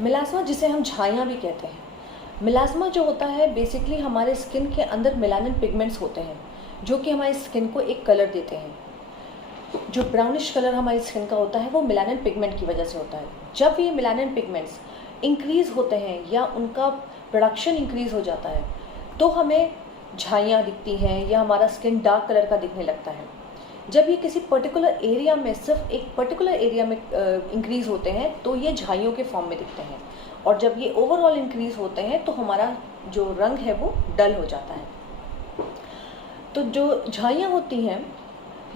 मिलाज़्मा जिसे हम झाइयाँ भी कहते हैं। मिलाज़्मा जो होता है बेसिकली हमारे स्किन के अंदर मेलानिन पिगमेंट्स होते हैं जो कि हमारी स्किन को एक कलर देते हैं। जो ब्राउनिश कलर हमारी स्किन का होता है वो मेलानिन पिगमेंट की वजह से होता है। जब ये मेलानिन पिगमेंट्स इंक्रीज़ होते हैं या उनका प्रोडक्शन इंक्रीज़ हो जाता है तो हमें झाइयाँ दिखती हैं या हमारा स्किन डार्क कलर का दिखने लगता है। जब ये किसी पर्टिकुलर एरिया में, सिर्फ एक पर्टिकुलर एरिया में इंक्रीज़ होते हैं तो ये झाइयों के फॉर्म में दिखते हैं, और जब ये ओवरऑल इंक्रीज़ होते हैं तो हमारा जो रंग है वो डल हो जाता है। तो जो झाइयाँ होती हैं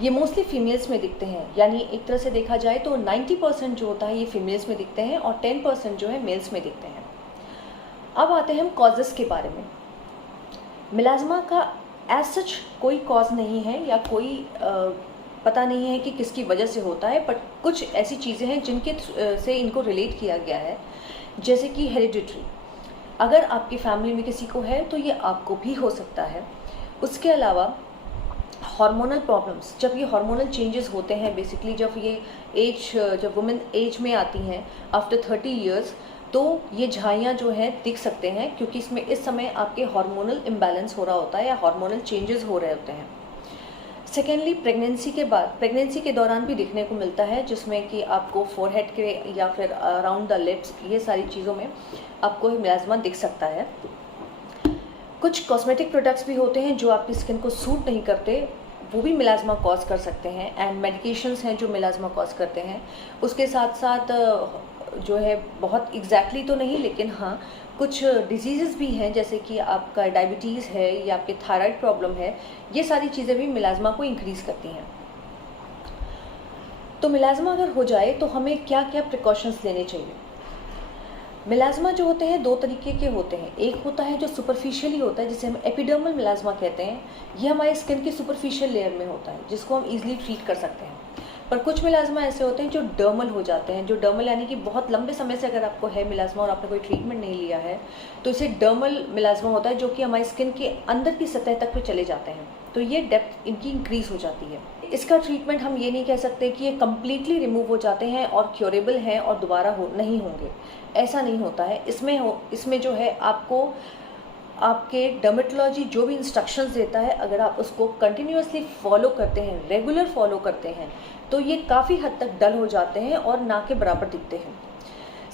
ये मोस्टली फीमेल्स में दिखते हैं, यानी एक तरह से देखा जाए तो 90% जो होता है ये फीमेल्स में दिखते हैं और 10% जो है मेल्स में दिखते हैं। अब आते हैं हम कॉजेज़ के बारे में। मिलाज़्मा का एज सच कोई कॉज नहीं है या कोई पता नहीं है कि किसकी वजह से होता है, बट कुछ ऐसी चीज़ें हैं जिनके से इनको रिलेट किया गया है, जैसे कि हेरिडिटरी। अगर आपकी फैमिली में किसी को है तो ये आपको भी हो सकता है। उसके अलावा हार्मोनल प्रॉब्लम्स, जब ये हार्मोनल चेंजेस होते हैं, बेसिकली जब वुमेन एज में आती हैं आफ्टर 30 इयर्स, तो ये झाइयाँ जो हैं दिख सकते हैं, क्योंकि इसमें इस समय आपके हार्मोनल इम्बैलेंस हो रहा होता है या हार्मोनल चेंजेस हो रहे होते हैं। सेकेंडली, प्रेगनेंसी के दौरान भी दिखने को मिलता है, जिसमें कि आपको फोरहेड के या फिर अराउंड द लिप्स, ये सारी चीज़ों में आपको मिलाज़्मा दिख सकता है। कुछ कॉस्मेटिक प्रोडक्ट्स भी होते हैं जो आपकी स्किन को सूट नहीं करते, वो भी मिलाज़्मा कॉज कर सकते हैं, एंड मेडिकेशंस हैं जो मिलाज़्मा कॉज करते हैं। उसके साथ साथ जो है बहुत एग्जैक्टली तो नहीं, लेकिन हाँ कुछ डिजीज़ भी हैं, जैसे कि आपका डायबिटीज़ है या आपके थायराइड प्रॉब्लम है, ये सारी चीज़ें भी मिलाज़्मा को इंक्रीज़ करती हैं। तो मिलाज़्मा अगर हो जाए तो हमें क्या क्या प्रिकॉशंस लेने चाहिए। मिलाज़्मा जो होते हैं दो तरीके के होते हैं। एक होता है जो सुपरफिशियली होता है, जिसे हम एपिडर्मल मिलाज़्मा कहते हैं। ये हमारी स्किन की सुपरफिशियल लेयर में होता है, जिसको हम ईजिली ट्रीट कर सकते हैं। पर कुछ मिलाज़्मा ऐसे होते हैं जो डर्मल हो जाते हैं। जो डर्मल यानी कि बहुत लंबे समय से अगर आपको है मिलाज़्मा और आपने कोई ट्रीटमेंट नहीं लिया है तो इसे डर्मल मिलाज़्मा होता है, जो कि हमारी स्किन के अंदर की सतह तक पे चले जाते हैं। तो ये डेप्थ इनकी इंक्रीज़ हो जाती है। इसका ट्रीटमेंट हम ये नहीं कह सकते कि ये कम्प्लीटली रिमूव हो जाते हैं और क्योरेबल हैं और दोबारा नहीं होंगे, ऐसा नहीं होता है। इसमें जो है आपको आपके डर्मेटोलॉजी जो भी इंस्ट्रक्शंस देता है, अगर आप उसको कंटिन्यूअसली फॉलो करते हैं, रेगुलर फॉलो करते हैं, तो ये काफ़ी हद तक डल हो जाते हैं और ना के बराबर दिखते हैं।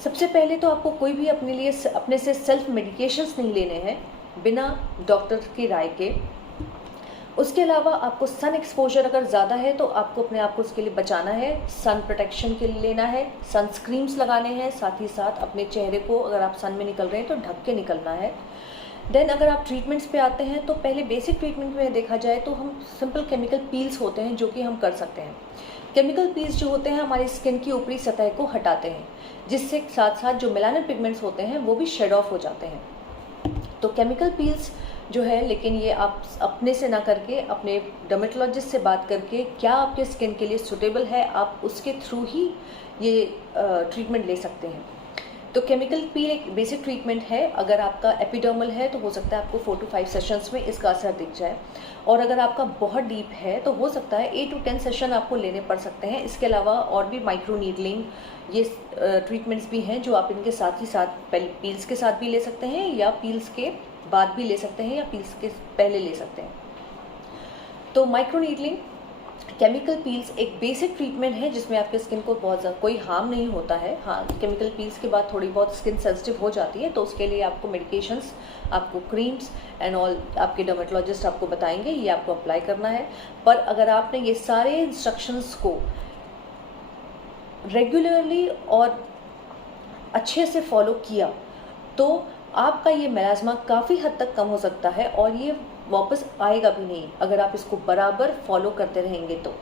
सबसे पहले तो आपको कोई भी अपने से सेल्फ मेडिकेशंस नहीं लेने हैं बिना डॉक्टर की राय के। उसके अलावा आपको सन एक्सपोजर अगर ज़्यादा है तो आपको अपने आप को उसके लिए बचाना है, सन प्रोटेक्शन के लिए लेना है, सनस्क्रीन्स लगाने हैं, साथ ही साथ अपने चेहरे को अगर आप सन में निकल रहे हैं तो ढक के निकलना है। देन अगर आप ट्रीटमेंट्स पे आते हैं तो पहले बेसिक ट्रीटमेंट में देखा जाए तो हम सिंपल केमिकल पील्स होते हैं जो कि हम कर सकते हैं। केमिकल पील्स जो होते हैं हमारी स्किन की ऊपरी सतह को हटाते हैं, जिससे साथ साथ जो मेलानिन पिगमेंट्स होते हैं वो भी शेड ऑफ हो जाते हैं। तो केमिकल पील्स जो है, लेकिन ये आप अपने से ना करके अपने डर्मेटोलॉजिस्ट से बात करके क्या आपके स्किन के लिए सूटेबल है, आप उसके थ्रू ही ये ट्रीटमेंट ले सकते हैं। तो केमिकल पील एक बेसिक ट्रीटमेंट है। अगर आपका एपिडर्मल है तो हो सकता है आपको 4 to 5 सेशंस में इसका असर दिख जाए, और अगर आपका बहुत डीप है तो हो सकता है 8 to 10 सेशन आपको लेने पड़ सकते हैं। इसके अलावा और भी माइक्रो नीडलिंग, ये ट्रीटमेंट्स भी हैं जो आप इनके साथ ही साथ पील्स के साथ भी ले सकते हैं, या पील्स के बाद भी ले सकते हैं, या पील्स के पहले ले सकते हैं। तो माइक्रो नीडलिंग, केमिकल पील्स एक बेसिक ट्रीटमेंट है जिसमें आपके स्किन को बहुत ज़्यादा कोई हार्म नहीं होता है। हाँ, केमिकल पील्स के बाद थोड़ी बहुत स्किन सेंसिटिव हो जाती है, तो उसके लिए आपको मेडिकेशंस, आपको क्रीम्स एंड ऑल आपके डर्मेटोलॉजिस्ट आपको बताएंगे, ये आपको अप्लाई करना है। पर अगर आपने ये सारे इंस्ट्रक्शंस को रेगुलरली और अच्छे से फॉलो किया तो आपका ये मेलाज़्मा काफ़ी हद तक कम हो सकता है, और ये वापस आएगा भी नहीं अगर आप इसको बराबर फॉलो करते रहेंगे तो।